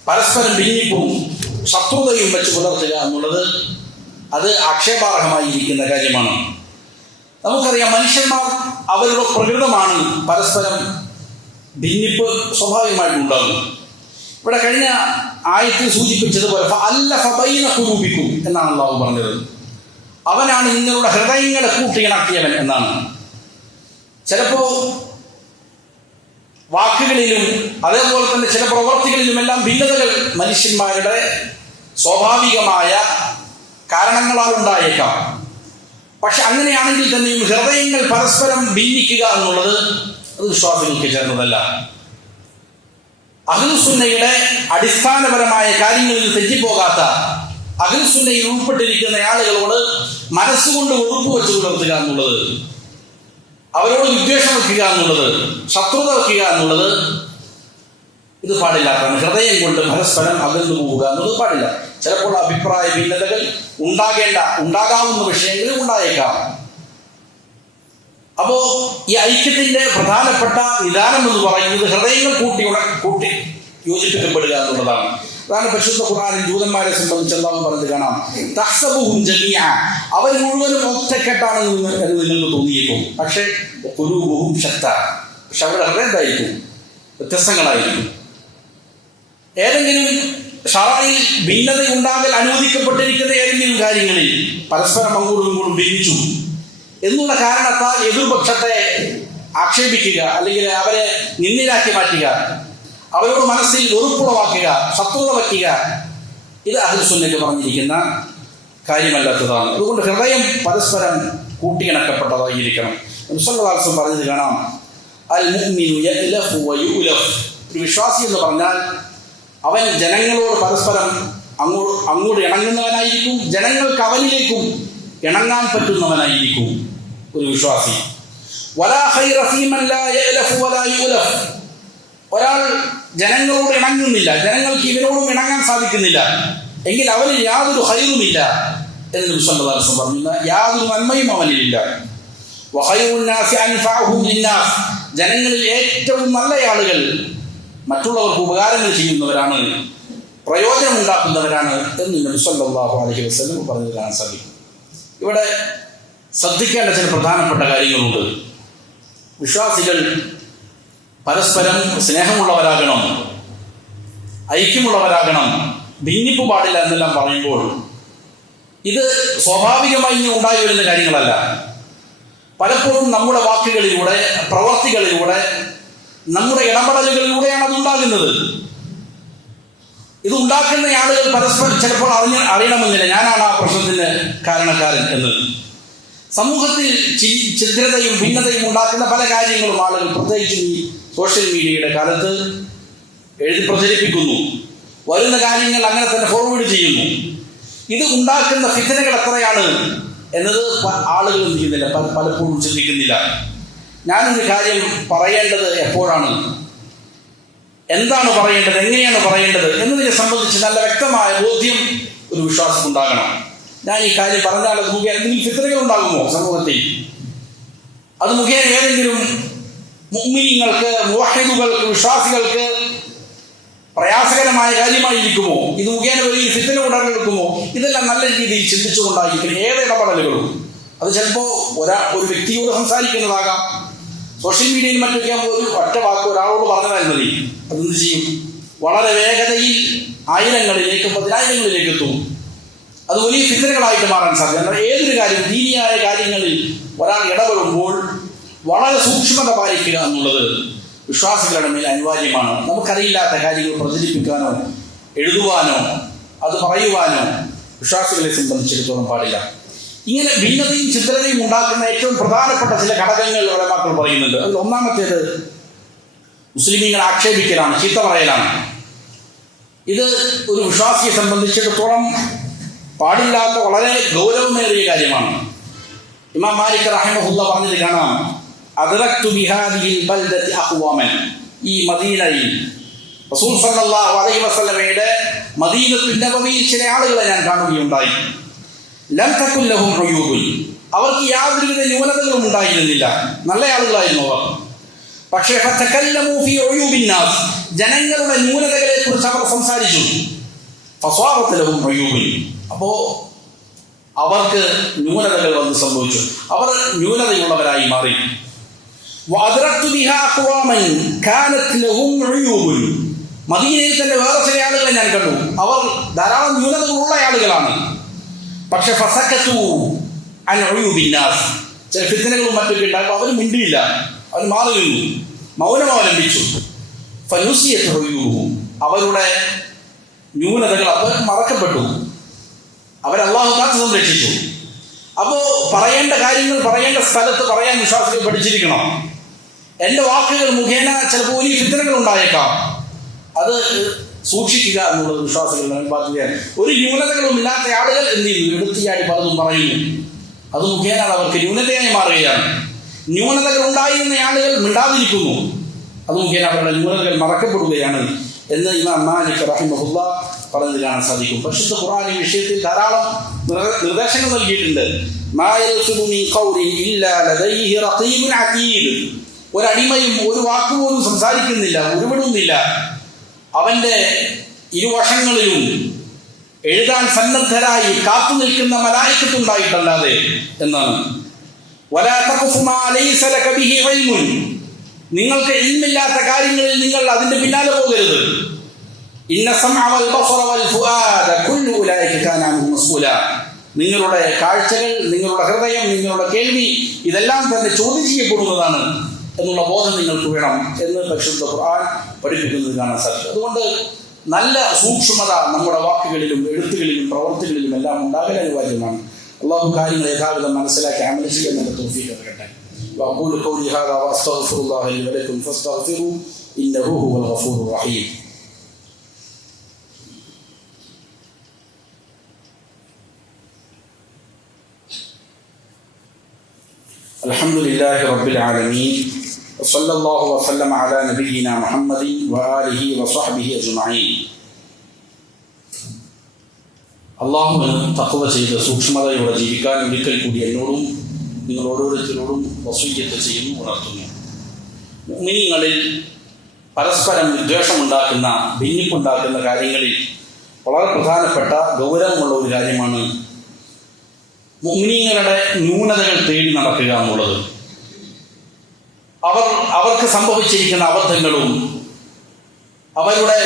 പരസ്പരം ഭിന്നിപ്പും ശത്രുതയും വെച്ച് പുലർത്തുക എന്നുള്ളത് അത് ആക്ഷേപാർഹമായിരിക്കുന്ന കാര്യമാണ്. നമുക്കറിയാം, മനുഷ്യന്മാർ അവരുടെ പ്രകൃതമാണ് പരസ്പരം ഭിന്നിപ്പ് സ്വാഭാവികമായിട്ടുണ്ടാകും. ഇവിടെ കഴിഞ്ഞ ആയത്തിൽ സൂചിപ്പിച്ചതുപോലെ ഫഅല്ലഫ ബൈന ഖുലൂബിക്കും എന്നാണ് അല്ലാഹു പറഞ്ഞത്. അവനാണ് നിങ്ങളുടെ ഹൃദയങ്ങളെ കൂട്ടിയിണക്കിയവൻ എന്നാണ്. ചിലപ്പോൾ വാക്കുകളിലും അതേപോലെ തന്നെ ചില പ്രവർത്തികളിലുമെല്ലാം ഭിന്നതകൾ മനുഷ്യന്മാരുടെ സ്വാഭാവികമായ കാരണങ്ങളാൽ ഉണ്ടായേക്കാം. പക്ഷെ അങ്ങനെയാണെങ്കിൽ തന്നെയും ഹൃദയങ്ങൾ പരസ്പരം ഭിന്നിക്കുക എന്നുള്ളത് അത് വിശ്വാസികൾക്ക് ചേർന്നതല്ല. അഹ്ലുസുന്നയുടെ അടിസ്ഥാനപരമായ കാര്യങ്ങളിൽ തെറ്റിപ്പോകാത്ത അഹ്ലുസുന്നയിൽ ഉൾപ്പെട്ടിരിക്കുന്ന ആളുകളോട് മനസ്സുകൊണ്ട് ഉറപ്പ് വെച്ച് പുലർത്തുക എന്നുള്ളത്, അവരോട് വിദ്വേഷം വയ്ക്കുക എന്നുള്ളത്, ശത്രുത വയ്ക്കുക എന്നുള്ളത് ഇത് പാടില്ലാത്തതാണ്. ഹൃദയം കൊണ്ട് പരസ്പരം അകന്നു പോവുക എന്നുള്ളത് പാടില്ല. ചിലപ്പോൾ അഭിപ്രായ ഭിന്നതകൾ ഉണ്ടാകാവുന്ന വിഷയങ്ങളിൽ ഉണ്ടായേക്കാം. അപ്പോ ഈ ഐക്യത്തിന്റെ പ്രധാനപ്പെട്ട നിദാനം എന്ന് പറയുന്നത് ഹൃദയങ്ങൾ കൂട്ടി യോജിപ്പിക്കപ്പെടുക എന്നുള്ളതാണ്. അതാണ് പരിശുദ്ധ ഖുർആനിൽ ജൂതന്മാരെ സംബന്ധിച്ച് അല്ലാഹു പറഞ്ഞത് കാണാം, തഹ്സബുഹും ജമീഅ, അവർ മുഴുവനും ഒറ്റക്കെട്ടാണ് എന്ന് നിങ്ങൾക്ക് തോന്നിയേക്കും. പക്ഷേ ഖുലൂബുഹും ശത്താ, പക്ഷെ അവരുടെ ഹൃദയം എന്തായിരിക്കും? വ്യത്യസ്തങ്ങളായിരിക്കും. ഏതെങ്കിലും ഷറയിൽ ഭിന്നത ഉണ്ടാകൽ അനുവദിക്കപ്പെട്ടിരിക്കുന്ന ഏതെങ്കിലും കാര്യങ്ങളിൽ പരസ്പരം അങ്ങോട്ടും ഭിന്നിച്ചു എന്നുള്ള കാരണത്താൽ എതിർപക്ഷത്തെ ആക്ഷേപിക്കുക, അല്ലെങ്കിൽ അവരെ നിന്ദിരാക്കി മാറ്റുക, അവരോട് മനസ്സിൽ വെറുപ്പുളവാക്കുക, ശത്രുത വയ്ക്കുക, ഇത് അഹ്ലുസുന്നത്ത് പറഞ്ഞിരിക്കുന്ന കാര്യമല്ലാത്തതാണ്. അതുകൊണ്ട് ഹൃദയം പരസ്പരം കൂട്ടിയിണക്കപ്പെട്ടതായിരിക്കണം. റസൂലുള്ളാഹി പറഞ്ഞത് കാണാം, അൽ മുഅ്മിനു യഅലഫു വയുലഫ്. ഒരു വിശ്വാസി എന്ന് പറഞ്ഞാൽ അവൻ ജനങ്ങളോട് പരസ്പരം അങ്ങോട്ട് ഇണങ്ങുന്നവനായിരിക്കും, ജനങ്ങൾക്ക് അവനിലേക്കും ഇണങ്ങാൻ പറ്റുന്നവനായിരിക്കും ഒരു വിശ്വാസി. വലാ ഖൈറ ഫീമൻ ലാ യഅലഫു വലാ യുലഫ്. ഒരാൾ ജനങ്ങളോട് ഇണങ്ങുന്നില്ല, ജനങ്ങൾക്ക് ഇവരോടും ഇണങ്ങാൻ സാധിക്കുന്നില്ല എങ്കിൽ അവന് യാതൊരു ഖൈറുമില്ല എന്ന് നബി സല്ലല്ലാഹു അലൈഹി വസല്ലം പറഞ്ഞു. യാതൊരു നന്മയും അവനിലില്ല. വഖൈറുൻ നാസി അൻഫഉഹും ലിന്നാസ്. ജനങ്ങളിൽ ഏറ്റവും നല്ല ആളുകൾ മറ്റുള്ളവർക്ക് ഉപകാരങ്ങൾ ചെയ്യുന്നവരാണ്, പ്രയോജനം ഉണ്ടാക്കുന്നവരാണ് എന്ന് നബി സല്ലല്ലാഹു അലൈഹി വസല്ലം പറഞ്ഞു കാണാൻ സാധിക്കും. ഇവിടെ ശ്രദ്ധിക്കേണ്ട ചില പ്രധാനപ്പെട്ട കാര്യങ്ങളുണ്ട്. വിശ്വാസികൾ പരസ്പരം സ്നേഹമുള്ളവരാകണം, ഐക്യമുള്ളവരാകണം, ഭിന്നിപ്പ് പാടില്ല എന്നെല്ലാം പറയുമ്പോൾ ഇത് സ്വാഭാവികമായി ഉണ്ടായി വരുന്ന കാര്യങ്ങളല്ല. പലപ്പോഴും നമ്മുടെ വാക്കുകളിലൂടെ, പ്രവർത്തികളിലൂടെ, നമ്മുടെ ഇടപെടലുകളിലൂടെയാണ് അതുണ്ടാകുന്നത്. ഇത് ഉണ്ടാക്കുന്ന ആളുകൾ പരസ്പരം ചിലപ്പോൾ അറിയണമെന്നില്ല ഞാനാണ് ആ പ്രശ്നത്തിന് കാരണക്കാരൻ എന്ന്. സമൂഹത്തിൽ ഛിദ്രതയും ഭിന്നതയും ഉണ്ടാക്കുന്ന പല കാര്യങ്ങളും ആളുകൾ പ്രത്യേകിച്ചും ഈ സോഷ്യൽ മീഡിയയുടെ കാലത്ത് എഴുതി പ്രചരിപ്പിക്കുന്നു. വരുന്ന കാര്യങ്ങൾ അങ്ങനെ തന്നെ ഫോർവേഡ് ചെയ്യുന്നു. ഇത് ഉണ്ടാക്കുന്ന ഫിത്നകൾ എത്രയാണ് എന്നത് ആളുകൾ എന്ത് ചെയ്യുന്നില്ല, പലപ്പോഴും ചിന്തിക്കുന്നില്ല. ഞാനൊരു കാര്യം പറയേണ്ടത് എപ്പോഴാണ്, എന്താണ് പറയേണ്ടത്, എങ്ങനെയാണ് പറയേണ്ടത് എന്നതിനെ സംബന്ധിച്ച് നല്ല വ്യക്തമായ ബോധ്യം ഒരു വിശ്വാസം ഉണ്ടാകണം. ഞാൻ ഈ കാര്യം പറഞ്ഞാൽ അത് മുഖേന എന്തെങ്കിലും ഫിത്നകൾ ഉണ്ടാകുമോ സമൂഹത്തിൽ? അത് മുഖേന ഏതെങ്കിലും മുഅ്മിനീങ്ങൾക്ക്, മുവഹ്ഹിദുകൾക്ക്, വിശ്വാസികൾക്ക് പ്രയാസകരമായ കാര്യമായിരിക്കുമോ? ഇത് മുഖേന വലിയ ഫിത്ന ഉടലെടുക്കുമോ? ഇതെല്ലാം നല്ല രീതിയിൽ ചിന്തിച്ചുകൊണ്ടായിരിക്കും ഏത് ഇടപെടലുകളും. അത് ചിലപ്പോൾ ഒരു വ്യക്തിയോട് സംസാരിക്കുന്നതാകാം, സോഷ്യൽ മീഡിയയിൽ മറ്റൊക്കെ ഒരു ഒറ്റ വാക്ക് ഒരാളോട് പറഞ്ഞാൽ മതി. അതെന്ത് ചെയ്യും? വളരെ വേഗതയിൽ ആയിരങ്ങളിലേക്ക്, പതിനായിരങ്ങളിലേക്ക് എത്തും. അത് വലിയ ഫിത്നകളായിട്ട് മാറാൻ സാധ്യത. ഏതൊരു കാര്യം, ദീനിയായ കാര്യങ്ങളിൽ ഒരാൾ ഇടപെടുമ്പോൾ വളരെ സൂക്ഷ്മത പാലിക്കുക എന്നുള്ളത് വിശ്വാസികളുടെ മേൽ അനിവാര്യമാണ്. നമുക്കറിയില്ലാത്ത കാര്യങ്ങൾ പ്രചരിപ്പിക്കാനോ എഴുതുവാനോ അത് പറയുവാനോ വിശ്വാസികളെ സംബന്ധിച്ചിടത്തോളം പാടില്ല. ഇങ്ങനെ ഭിന്നതയും ചിത്രതയും ഉണ്ടാക്കുന്ന ഏറ്റവും പ്രധാനപ്പെട്ട ചില ഘടകങ്ങൾ ഉലമാക്കൾ പറയുന്നുണ്ട്. അതിൽ ഒന്നാമത്തേത് മുസ്ലിമീങ്ങളെ ആക്ഷേപിക്കലാണ്, ചീത്ത പറയലാണ്. ഇത് ഒരു വിശ്വാസിയെ സംബന്ധിച്ചിടത്തോളം പാടില്ലാത്ത വളരെ ഗൗരവമേറിയ കാര്യമാണ്. ഇമാം മാലിക് റഹിമഹുല്ലാ പറഞ്ഞത് കാണാം, അദ്റക്തു ബിഹാദിഹിൽ ബൽദതി അഖ്വാമൻ. ഈ മദീനയിൽ റസൂൽ സല്ലല്ലാഹു അലൈഹി വസല്ലമയുടെ മദീനത്തുൻ നബവിയിൽ ചില ആളുകളെ ഞാൻ കാണുകയുണ്ടായി. ലം തകുൽ ലഹും ഉയൂബുൻ. അവർക്ക് യാതൊരുവിധ ന്യൂനതകളും ഉണ്ടായിരുന്നില്ല, നല്ല ആളുകളായിരുന്നു അവർ. പക്ഷേ ഫതകല്ലമു ഫീ ഉയൂബിൻ നാസ്. ജനങ്ങളുടെ ന്യൂനതകളെ കുറിച്ച് അവർ സംസാരിച്ചു. ഫസ്വാറത് ലഹും ഉയൂബുൻ. അപ്പോ അവർക്ക് ന്യൂനതകൾ വന്ന് സംഭവിച്ചു, അവർ ന്യൂനതയുള്ളവരായി മാറി. വഅദ്റക്തു ബിഹാ അഖ്വാമൻ കാനത് ലഹും ഉയൂബുൻ. മദീനയിൽ തന്നെ വേറെ ചില ആളുകളെ ഞാൻ കണ്ടു. അവർ ധാരാളം ന്യൂനതകളുള്ള ആളുകളാണ്. പക്ഷെ ഫസക്കത്തു അൻ ഉയൂബിന്നാസ്, ചില ഫിത്നകളും മറ്റൊക്കെ ഉണ്ടാകുമ്പോൾ അവർ മിണ്ടിയില്ല, അവർ മാറി നിന്നു, മൗനം അവലംബിച്ചു. ഫനുസിയത്ത് ഉയൂബുഹു, അവരുടെ ന്യൂനതകൾ അവർ മറക്കപ്പെട്ടു, അവരല്ലാഹു കാത്ത് സംരക്ഷിച്ചു. അപ്പോൾ പറയേണ്ട കാര്യങ്ങൾ പറയേണ്ട സ്ഥലത്ത് പറയാൻ വിശ്വാസികൾ പഠിച്ചിരിക്കണം. എൻ്റെ വാക്കുകൾ മുഖേന ചിലപ്പോൾ വലിയ ഫിത്നകൾ ഉണ്ടായേക്കാം, അത് സൂക്ഷിക്കുക എന്നുള്ളത് വിശ്വാസികളുടെ ബാധ്യതയാണ്. ഒരു ന്യൂനതകളും ഇല്ലാത്ത ആളുകൾ എന്ത് ചെയ്യുന്നു? എടുത്തിയാടി പലതും പറയുന്നു. അത് മുഖേന അവർക്ക് ന്യൂനതയായി മാറുകയാണ്. ന്യൂനതകൾ ഉണ്ടായിരുന്ന ആളുകൾ മിണ്ടാതിരിക്കുന്നു, അത് മുഖേന അവരുടെ ന്യൂനതകൾ മറക്കപ്പെടുകയാണ് എന്ന് ഇമാം മാലിക് റഹിമഹുല്ലാഹ് പറഞ്ഞു കാണാൻ സാധിക്കും. പരിശുദ്ധ ഖുർആൻ ഈ വിഷയത്തിൽ ധാരാളം നിർദ്ദേശങ്ങൾ നൽകിയിട്ടുണ്ട്. മാ യൽഫിദു മിൻ ഖൗലിൻ ഇല്ലാ ലദൈഹി റഖീബുൻ അതീദ്, ഒരടിമയും ഒരു വാക്കുപോലും സംസാരിക്കുന്നില്ല, ഉരുവിടുന്നില്ല, അവന്റെ ഇരുവശങ്ങളിലും എഴുതാൻ സന്നദ്ധരായി കാത്തു നിൽക്കുന്ന മലായികത്തുണ്ടായിട്ടല്ലാതെ എന്നാണ്. വലാ തഖഫു മാ ലൈസ ലക ബിഹി ഇൽമുൻ, നിങ്ങൾക്ക് ഇൽമില്ലാത്ത കാര്യങ്ങളിൽ നിങ്ങൾ അതിന്റെ പിന്നാലെ പോകരുത്. ഇന്ന സമഅ വൽ ബസറ വൽ ഫുആദ കുല്ലു ഉലൈക കാന അൻഹു മസ്ഊല, നിങ്ങളുടെ കാഴ്ചകൾ, നിങ്ങളുടെ ഹൃദയം, നിങ്ങളുടെ കേൾവി ഇതെല്ലാം തന്നെ ചോദ്യം ചെയ്യപ്പെടുന്നതാണ് എന്നുള്ള ബോധം നിങ്ങൾക്ക് വേണം എന്ന് പരിശുദ്ധ ഖുർആൻ പഠിപ്പിക്കുന്നത് കാണാൻ സാധിക്കും. അതുകൊണ്ട് നല്ല സൂക്ഷ്മത നമ്മുടെ വാക്കുകളിലും എഴുത്തുകളിലും പ്രവർത്തികളിലും എല്ലാം ഉണ്ടാകൽ അനിവാര്യമാണ്. അള്ളാഹു കാര്യങ്ങൾ യഥാവിധം മനസ്സിലാക്കി അമൽ ചെയ്യാൻ നല്ല തൗഫീഖ് നൽകട്ടെ. وأقول قولي هذا وأستغفر الله لي ولكم فاستغفروه إنه هو الغفور الرحيم. الحمد لله رب العالمين وصلى الله وسلم على نبينا محمد وآله وصحبه أجمعين. അള്ളാഹുവിന് തഖ്വ ചെയ്ത് സൂക്ഷ്മതയോടെ ജീവിക്കാൻ ഒരിക്കൽ കൂടി എന്നോടും നിങ്ങൾ ഓരോരുത്തരോടും വസീയത്ത് ചെയ്യുന്നു, ഉണർത്തുന്നു. മുഅ്മിനീങ്ങളിൽ പരസ്പരം വിദ്വേഷമുണ്ടാക്കുന്ന, ഭിന്നിപ്പുണ്ടാക്കുന്ന കാര്യങ്ങളിൽ വളരെ പ്രധാനപ്പെട്ട ഗൗരവമുള്ള ഒരു കാര്യമാണ് മുഅ്മിനീങ്ങളുടെ ന്യൂനതകൾ തേടി നടക്കുക എന്നുള്ളത്. അവർക്ക് സംഭവിച്ചിരിക്കുന്ന അബദ്ധങ്ങളും അവരുടെ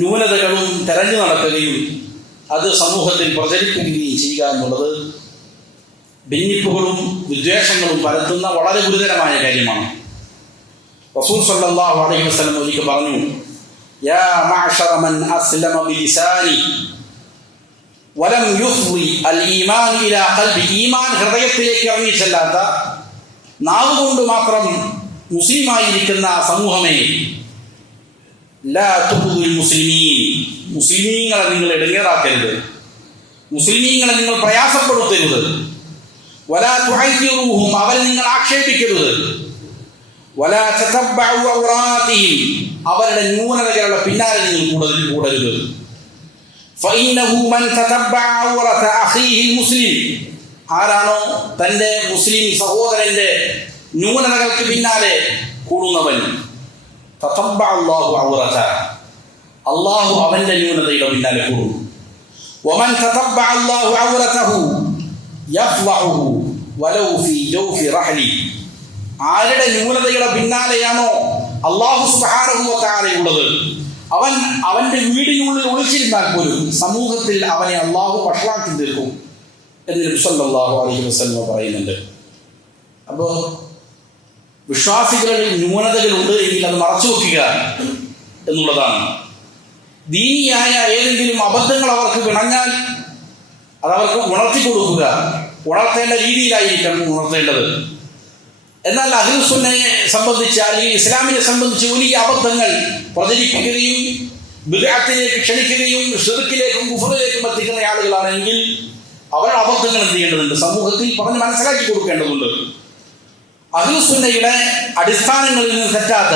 ന്യൂനതകളും തെരഞ്ഞു നടക്കുകയും അത് സമൂഹത്തിൽ പ്രചരിപ്പിക്കുകയും ചെയ്യുക എന്നുള്ളത് ഭിന്നിപ്പുകളും വിദ്വേഷങ്ങളും പരത്തുന്ന വളരെ ഗുരുതരമായ കാര്യമാണ്. റസൂൽ സ്വല്ലല്ലാഹു അലൈഹി വസല്ലം ഒരിക്കൽ പറഞ്ഞു, യാ മഅശറ മൻ അസ്ലമ ബിലിസാനി വലം യുഫ്ളി അൽ ഈമാൻ ഇലാ ഖൽബി, ഈമാൻ ഹൃദയത്തിലേക്ക് ഇറങ്ങി ചെല്ലാത്ത, നാവ് കൊണ്ട് മാത്രം മുസ്ലിമായിരിക്കുന്ന സമൂഹമേ, ലാ തുഖ്ദിൽ മുസ്ലിമീൻ, മുസ്ലിമീങ്ങളെ നിങ്ങൾ ഇടങ്ങേറാക്കരുത്, മുസ്ലിമീങ്ങളെ നിങ്ങൾ പ്രയാസപ്പെടുത്തരുത്. വലാ തുഅയ്യിറുഹും, അവരെ നിങ്ങൾ ആക്ഷേപിക്കരുത്. വലാ തതബ്ബഉ ഔറാതിഹിം, അവരുടെ ന്യൂനതകളുടെ പിന്നാലെ നിങ്ങൾ കൂടരുത്. ഫഇന്നഹു മൻ തതബ്ബഅ ഔറത അഖീഹിൽ മുസ്ലിം, ആരാണോ തൻ്റെ മുസ്ലിം സഹോദരന്റെ ന്യൂനതകൾക്ക് പിന്നാലെ കൂടുന്നവൻ, തതബ്ബഅ അല്ലാഹു ഔറത, അല്ലാഹു അവന്റെ ന്യൂനതയുടെ പിന്നാലെ കൂടും. വമൻ തതബ്ബഅ അല്ലാഹു ഔറതഹു യഫ്ളഉഹു വലൗ ഫീ ജൗഫി റഹ്ലി, ആരുടെ ന്യൂനതയുടെ പിന്നാലെയാണോ അല്ലാഹു സുബ്ഹാനഹു വ തആല ഉള്ളത്, അവൻ അവന്റെ വീടിനുള്ളിൽ ഒളിച്ചിരുന്നാൽ പോലും സമൂഹത്തിൽ അവനെ അല്ലാഹു വഷളാക്കി തീർക്കും എന്ന് നബി സല്ലല്ലാഹു അലൈഹി വസല്ലം പറയുന്നുണ്ട്. അപ്പോൾ വിശ്വാസികളിൽ ന്യൂനതകളുണ്ട് എങ്കിൽ അത് മറച്ചു വെക്കുക എന്നുള്ളതാണ്. ദീനിയായ ഏതെങ്കിലും അബദ്ധങ്ങൾ അവർക്ക് വിണഞ്ഞാൽ അതവർക്ക് ഉണർത്തി കൊടുക്കുക, ഉണർത്തേണ്ട രീതിയിലായിരിക്കണം ഉണർത്തേണ്ടത്. എന്നാൽ അഹ്ലുസ് സുന്നയെ സംബന്ധിച്ച്, അല്ലെങ്കിൽ ഇസ്ലാമിനെ സംബന്ധിച്ച് വലിയ അബദ്ധങ്ങൾ പ്രചരിപ്പിക്കുകയും ബിദ്അത്തിലേക്ക് ക്ഷണിക്കുകയും ഷിർക്കിലേക്കും കുഫറിലേക്കും എത്തിക്കുന്ന ആളുകളാണെങ്കിൽ അവരുടെ അബദ്ധങ്ങൾ എന്ത് ചെയ്യേണ്ടതുണ്ട്? സമൂഹത്തിൽ പറഞ്ഞ് മനസ്സിലാക്കി കൊടുക്കേണ്ടതുണ്ട്. അഹ്ലുസ് സുന്നയുടെ അടിസ്ഥാനങ്ങളിൽ നിന്ന് തെറ്റാത്ത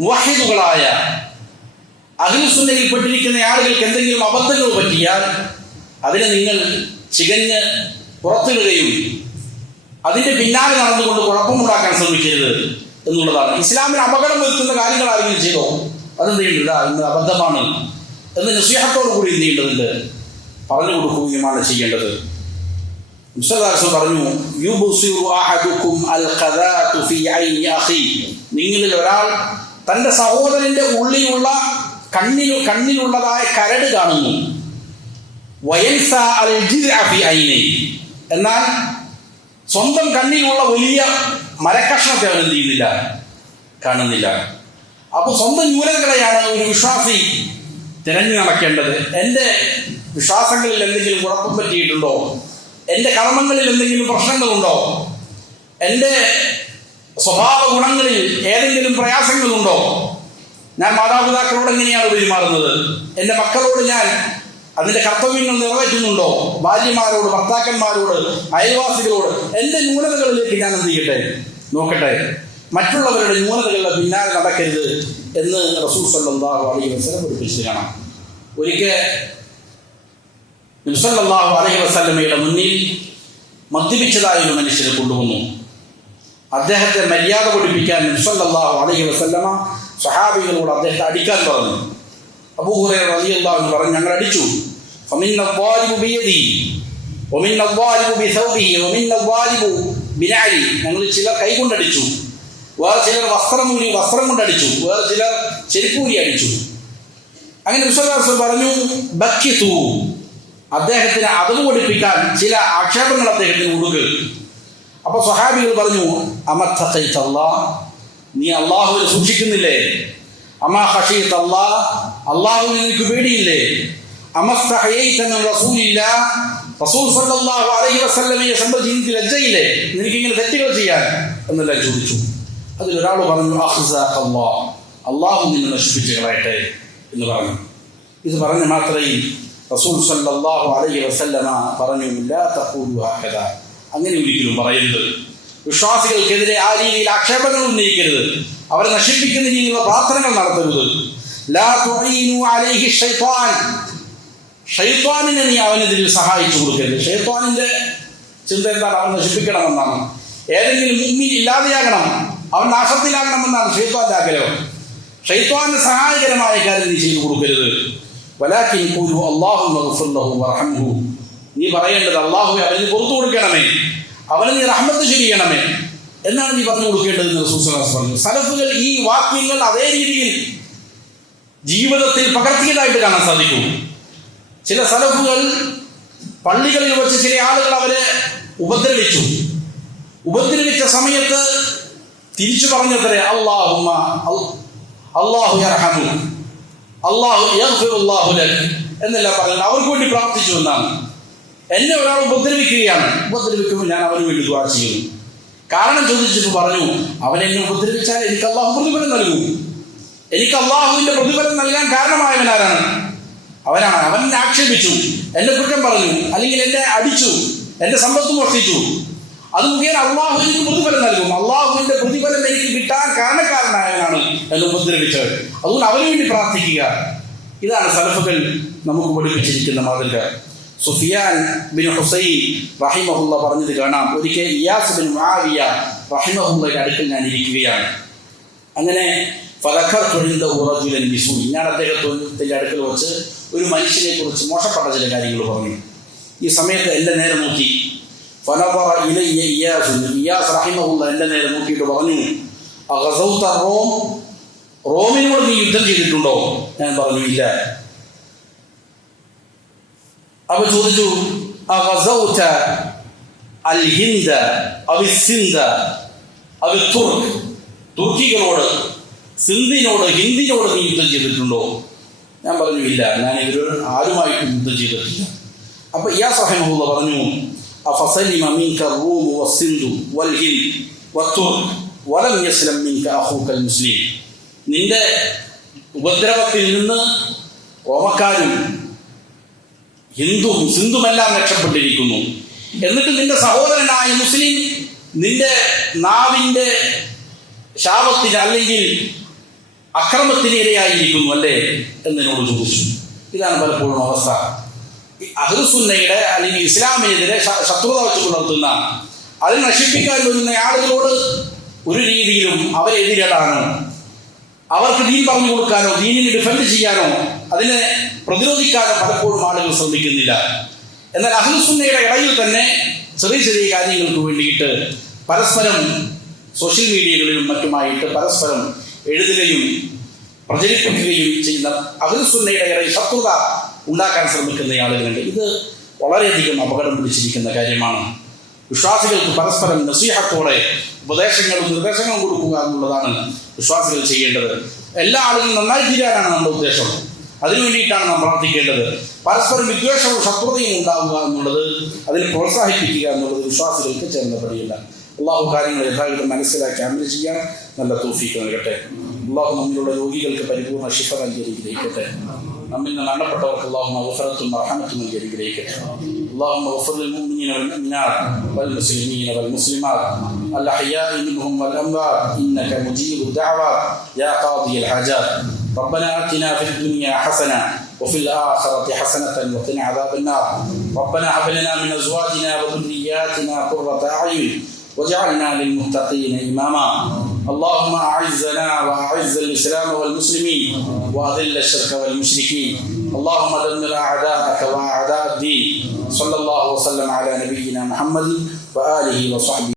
മുവഹിദുകളായ അഹ്ലുസ് സുന്നയിൽ പെട്ടിരിക്കുന്ന ആളുകൾക്ക് എന്തെങ്കിലും അബദ്ധങ്ങൾ പറ്റിയാൽ അതിനെ നിങ്ങൾ ചികഞ്ഞ് പുറത്തിടുകയും അതിന്റെ പിന്നാലെ നടന്നുകൊണ്ട് കുഴപ്പമുണ്ടാക്കാൻ ശ്രമിക്കരുത് എന്നുള്ളതാണ്. ഇസ്ലാമിന് അപകടം വരുത്തുന്ന കാര്യങ്ങൾ ആരെങ്കിലും ചെയ്തോ അതെന്ത് ചെയ്യേണ്ടത്? ഇന്ന് അബദ്ധമാണ് എന്ന് നസീഹത്തോടു കൂടി എന്ത് ചെയ്യേണ്ടതുണ്ട്? പറഞ്ഞു കൊടുക്കുകയുമാണ് ചെയ്യേണ്ടത്. മുസ്തദാസ് പറഞ്ഞു, യുബ്സിറു അഹദുക്കും അൽ ഖദാതു ഫീ ഐനി അഖി, നിങ്ങളിൽ ഒരാൾ തന്റെ സഹോദരന്റെ ഉള്ളിലുള്ള കണ്ണിലുള്ളതായ കരട് കാണുന്നു. വയൻസ അൽ ജിദ്അ ഫി ഐനി, എന്നാൽ സ്വന്തം കണ്ണിലുള്ള വലിയ മരക്കഷ്ണത്തെ അവൻ എന്ത് ചെയ്യുന്നില്ല, കാണുന്നില്ല. അപ്പോൾ സ്വന്തം ന്യൂനതകളെയാണ് ഒരു വിശ്വാസി തിരഞ്ഞു നടക്കേണ്ടത്. എൻ്റെ വിശ്വാസങ്ങളിൽ എന്തെങ്കിലും കുഴപ്പം പറ്റിയിട്ടുണ്ടോ, എൻ്റെ കർമ്മങ്ങളിൽ എന്തെങ്കിലും പ്രശ്നങ്ങളുണ്ടോ, എൻ്റെ സ്വഭാവ ഗുണങ്ങളിൽ ഏതെങ്കിലും പ്രയാസങ്ങളുണ്ടോ, ഞാൻ മാതാപിതാക്കളോട് എങ്ങനെയാണ് പെരുമാറുന്നത്, എൻ്റെ മക്കളോട് ഞാൻ അതിൻ്റെ കർത്തവ്യങ്ങൾ നിറവേറ്റുന്നുണ്ടോ, ഭാര്യമാരോട്, ഭർത്താക്കന്മാരോട്, അയൽവാസികളോട്, എൻ്റെ ന്യൂനതകളിലേക്ക് ഞാൻ എന്ത് ചെയ്യട്ടെ, നോക്കട്ടെ. മറ്റുള്ളവരുടെ ന്യൂനതകളുടെ പിന്നാലെ നടക്കരുത് എന്ന് റസൂൽ സല്ലല്ലാഹു അലൈഹി വസല്ലം പഠിപ്പിച്ചു കാണാം. ഒരിക്കൽ നബി സല്ലല്ലാഹു അലൈഹി വസല്ലമയുടെ മുന്നിൽ മദ്യപിച്ചതായ ഒരു മനുഷ്യനെ കൊണ്ടുവന്നു. അദ്ദേഹത്തെ മര്യാദ പഠിപ്പിക്കാൻ നബി സല്ലല്ലാഹു അലൈഹി വസല്ലമ സ്വഹാബികളോട് അദ്ദേഹത്തെ അടിക്കാൻ പറഞ്ഞു. അബൂ ഹുറൈറ റളിയല്ലാഹു അൻഹു പറഞ്ഞു, ഞങ്ങൾ അടിച്ചു. ഫമിന്ന ദ്വാരിബു ബിയദി വമിന്ന ദ്വാരിബു ബിസൗബിഹി വമിന്ന ദ്വാരിബു ബിനഅലി, ഞങ്ങൾ ചിലർ കൈകൊണ്ടടിച്ചു, വേറെ ചിലർ വസ്ത്രം കൊണ്ടടിച്ചു, വേറെ ചിലർ ചെരുപ്പൂരി അടിച്ചു. അങ്ങനെ നബി സല്ലല്ലാഹു അലൈഹി വസല്ലം പറഞ്ഞു, ബക്കിതു, അദ്ദേഹത്തിന് അതവ് പഠിപ്പിക്കാൻ ചില ആക്ഷേപങ്ങൾ അദ്ദേഹത്തിന് കൊടുക്കുക. അപ്പൊ സ്വഹാബികൾ പറഞ്ഞു, അമത്തഖൈതല്ലാഹ്, നീ അല്ലാഹുവിനെ സൂക്ഷിക്കുന്നില്ലേ? അമാ ഖശീതല്ലാഹ്, അല്ലാഹുവിനെ നിനക്ക് പേടിയില്ലേ? അമസ്തഹയൈത മിൻ റസൂലില്ലാഹ്, റസൂൽ സല്ലല്ലാഹു അലൈഹി വസല്ലമയെ സംബന്ധിച്ച് നിനക്ക് ലജ്ജയില്ലേ, നിനക്ക് ഇങ്ങനെ തെറ്റുകൾ ചെയ്യാൻ എന്നെല്ലാം ചോദിച്ചു. അതിലൊരാൾ പറഞ്ഞു, അഖ്സാഖല്ലാഹ്, അല്ലാഹു നിന്നെ നശിപ്പിച്ച് കളയട്ടെ എന്ന് പറഞ്ഞു. ഇത് പറഞ്ഞ മാത്രയിൽ റസൂൽ സല്ലല്ലാഹു അലൈഹി വസല്ലമ പറഞ്ഞു, ലാ തഖൂലു ഹകദ, അങ്ങനെ ഒരിക്കലും പറയരുത്. വിശ്വാസികൾക്കെതിരെ ആ രീതിയിൽ ആക്ഷേപങ്ങൾ ഉന്നയിക്കരുത്, അവരെ നശിപ്പിക്കുന്ന രീതിയിലുള്ള പ്രാർത്ഥനകൾ നടത്തരുത്. ലാ തുഈനു അലൈഹി ശൈത്താൻ, ഷൈത്വാനിനെ നീ അവനെതിരിൽ സഹായിച്ചു കൊടുക്കരുത്. ഷൈത്വാനിന്റെ ചിന്ത എന്താണ്? അവൻ നശിപ്പിക്കണമെന്നാണ്. ഏതെങ്കിലും മുഅ്മിൻ ഇല്ലാതെയാകണം, അവൻ നാശത്തിലാകണമെന്നാണ് ഷൈത്വാന്റെ ആഗ്രഹം. ഷൈത്വാന് സഹായകരമായ കാര്യം നീ ചെയ്തു കൊടുക്കരുത്. വലാകിൻ ഖൂലു അല്ലാഹുമ്മ ഗ്ഫിർ ലഹു വർഹംഹു, നീ പറയേണ്ടത് അല്ലാഹുവേ അവന് പുറത്തു കൊടുക്കണമേ, അവന് നീ റഹ്മത്ത് ചെയ്യണമേ എന്നാണ് നീ പറഞ്ഞു കൊടുക്കേണ്ടതെന്ന് റസൂൽ സല്ലല്ലാഹു അലൈഹി വസല്ലം പറഞ്ഞു. സലഫുകൾ ഈ വാക്യങ്ങൾ അതേ രീതിയിൽ ജീവിതത്തിൽ പകർത്തിയതായിട്ട് കാണാൻ സാധിക്കും. ചില സലഫുകൾ പള്ളികളിൽ വെച്ച് ചില ആളുകൾ അവരെ ഉപദ്രവിച്ച സമയത്ത് തിരിച്ചു പറഞ്ഞത്രേ, അല്ലാഹു യർഹമു, അല്ലാഹു യഗ്ഫിറുല്ലാഹു ലക് എന്നെല്ലാം പറഞ്ഞത് അവർക്ക് വേണ്ടി പ്രാർത്ഥിച്ചു എന്നാണ്. എന്നെ ഒരാൾ ഉപദ്രവിക്കുമ്പോൾ ഞാൻ അവന് വേണ്ടി ദുആ ചെയ്യുന്നു. കാരണം ചോദിച്ചപ്പോൾ പറഞ്ഞു, അവൻ എന്നെ ഉപദ്രവിച്ചാൽ എനിക്ക് അല്ലാഹു പ്രതിഫലം നൽകും. എനിക്ക് അല്ലാഹുവിന്റെ പ്രതിഫലം നൽകാൻ കാരണമായവൻ ആരാണ്? അവനാണ്. അവൻ എന്നെ ആക്ഷേപിച്ചു, എന്നെ കുറ്റം പറഞ്ഞു, അല്ലെങ്കിൽ എന്നെ അടിച്ചു, എന്റെ സമ്പത്ത് മോഷ്ടിച്ചു, അത് മുഖേന അള്ളാഹു എനിക്ക് പ്രതിഫലം നൽകും. അള്ളാഹുവിന്റെ പ്രതിഫലം എനിക്ക് കിട്ടാൻ കാരണക്കാരനായവനാണ് എന്നെ ഉപദ്രവിച്ചത്. അതുകൊണ്ട് അവന് വേണ്ടി പ്രാർത്ഥിക്കുക. ഇതാണ് സലഫുകൾ നമുക്ക് പഠിപ്പിച്ചിരിക്കുന്ന മാതൃക. സുഫിയാൻ ബിൻ ഹുസൈൻ റഹിമഹുല്ല പറഞ്ഞത് കാണാം. ഒരിക്കൽ ഇയാസ് ബിൻ മുആവിയ റഹിമഹുല്ലയുടെ അടുക്കൽ ഞാൻ ഇരിക്കുകയാണ്. അങ്ങനെ ഞാൻ അദ്ദേഹത്തിന്റെ അടുക്കൽ വെച്ച് ഒരു മനുഷ്യനെ കുറിച്ച് മോശപ്പെട്ട ചില കാര്യങ്ങൾ പറഞ്ഞു. ഈ സമയത്ത് എന്റെ നേരെ നോക്കി, ഇയാസ് റഹിമഹുല്ല എന്റെ നേരെ നോക്കിയിട്ട് പറഞ്ഞു, റോമിനോട് നീ യുദ്ധം ചെയ്തിട്ടുണ്ടോ? ഞാൻ പറഞ്ഞു, ഇല്ല. അപ്പൊ ചോദിച്ചു, അൽ ഹിന്ദ അവി സിന്ധ അവി തുർക്ക്, തുർക്കികളോട്, സിന്ധിനോട്, ഹിന്ദിനോട് നീ യുദ്ധം ചെയ്തിട്ടുണ്ടോ? ഞാൻ പറഞ്ഞു, ഇല്ല, ഞാൻ ഇവരോട് ആരുമായിട്ടും യുദ്ധം ചെയ്തിട്ടില്ല. അപ്പൊ ഇയാസ് റഹിമഹുല്ല പറഞ്ഞു, അഫസലിമ മിൻക റൂം വസിന്ധു വൽഹിന്ദ് വത്തുർക്ക് വലം യസ്ലം മിൻക അഖൂകൽ മുസ്ലിം, നിന്റെ ഉപദ്രവത്തിൽ നിന്ന് റോമക്കാരും ഹിന്ദുവും സിന്ധുമെല്ലാം രക്ഷപ്പെട്ടിരിക്കുന്നു, എന്നിട്ട് നിന്റെ സഹോദരനായ മുസ്ലിം നിന്റെ നാവിന്റെ ശാപത്തിന് അല്ലെങ്കിൽ അക്രമത്തിന് ഇരയായിരിക്കുന്നു അല്ലേ എന്നോട് ചോദിച്ചു. ഇതാണ് പലപ്പോഴും അവസ്ഥ. അഹ്ലുസുന്നയുടെ അല്ലെങ്കിൽ ഇസ്ലാമിനെതിരെ ശത്രുത വെച്ച് പുലർത്തുന്ന, അത് നശിപ്പിക്കാൻ വരുന്ന ആളുകളോട് ഒരു രീതിയിലും അവരെ എതിരിടാനോ, അവർക്ക് ദീൻ പറഞ്ഞു കൊടുക്കാനോ, ദീനിനെ ഡിഫെൻഡ് ചെയ്യാനോ, അതിനെ പ്രതിരോധിക്കാനോ പലപ്പോഴും ആളുകൾ ശ്രമിക്കുന്നില്ല. എന്നാൽ അഹ്ലുസുന്നയുടെ ഇടയിൽ തന്നെ ചെറിയ ചെറിയ കാര്യങ്ങൾക്ക് വേണ്ടിയിട്ട് പരസ്പരം സോഷ്യൽ മീഡിയകളിലും മറ്റുമായിട്ട് പരസ്പരം എഴുതുകയും പ്രചരിപ്പിക്കുകയും ചെയ്യുന്ന അഹ്ലുസുന്നയുടെ ഇടയിൽ ശത്രുത ഉണ്ടാക്കാൻ ശ്രമിക്കുന്ന ആളുകളുണ്ട്. ഇത് വളരെയധികം അപകടം പിടിച്ചിരിക്കുന്ന കാര്യമാണ്. വിശ്വാസികൾക്ക് പരസ്പരം നസീഹത്തോടെ ഉപദേശങ്ങളും നിർദ്ദേശങ്ങളും കൊടുക്കുക എന്നുള്ളതാണ് വിശ്വാസികൾ ചെയ്യേണ്ടത്. എല്ലാ ആളുകളും നന്നായി തീരാനാണ് നമ്മുടെ ഉദ്ദേശം. അതിനുവേണ്ടിയിട്ടാണ് നാം പ്രാർത്ഥിക്കേണ്ടത്. പരസ്പരം വിദ്വേഷവും ശത്രുതയും ഉണ്ടാവുക എന്നുള്ളത്, അതിനെ പ്രോത്സാഹിപ്പിക്കുക എന്നുള്ളത് വിശ്വാസികൾക്ക് ചേർന്ന പടിയില്ല. അള്ളാഹു കാര്യങ്ങൾ യഥാവിധം മനസ്സിലാക്കി അമൽ ചെയ്യാൻ നല്ല തൗഫീഖ് നൽകട്ടെ. അള്ളാഹു നമ്മിലുള്ള രോഗികൾക്ക് പരിപൂർണ്ണ ശിഫ നൽകി അനുഗ്രഹിക്കട്ടെ. നമ്മിൽ നിന്ന് മരണപ്പെട്ടവർക്ക് അള്ളാഹു മഗ്ഫിറത്തും റഹ്മത്തും നൽകി അനുഗ്രഹിക്കട്ടെ. اللهم اغفر للمؤمنين والمؤمنات والمسلمين والمسلمات الأحياء منهم والأموات إنك مجيب الدعوات يا قاضي الحاجات. ربنا آتنا في الدنيا حسنة وفي الآخرة حسنة وقنا عذاب النار. ربنا هب لنا من أزواجنا وذرياتنا قرة أعين واجعلنا للمتقين إماما. اللهم أعزنا وأعز الإسلام والمسلمين وأذل الشرك والمشركين. اللهم دمر أعداءك وأعداء الدين. صلى الله وسلم على نبينا محمد وآله وصحبه.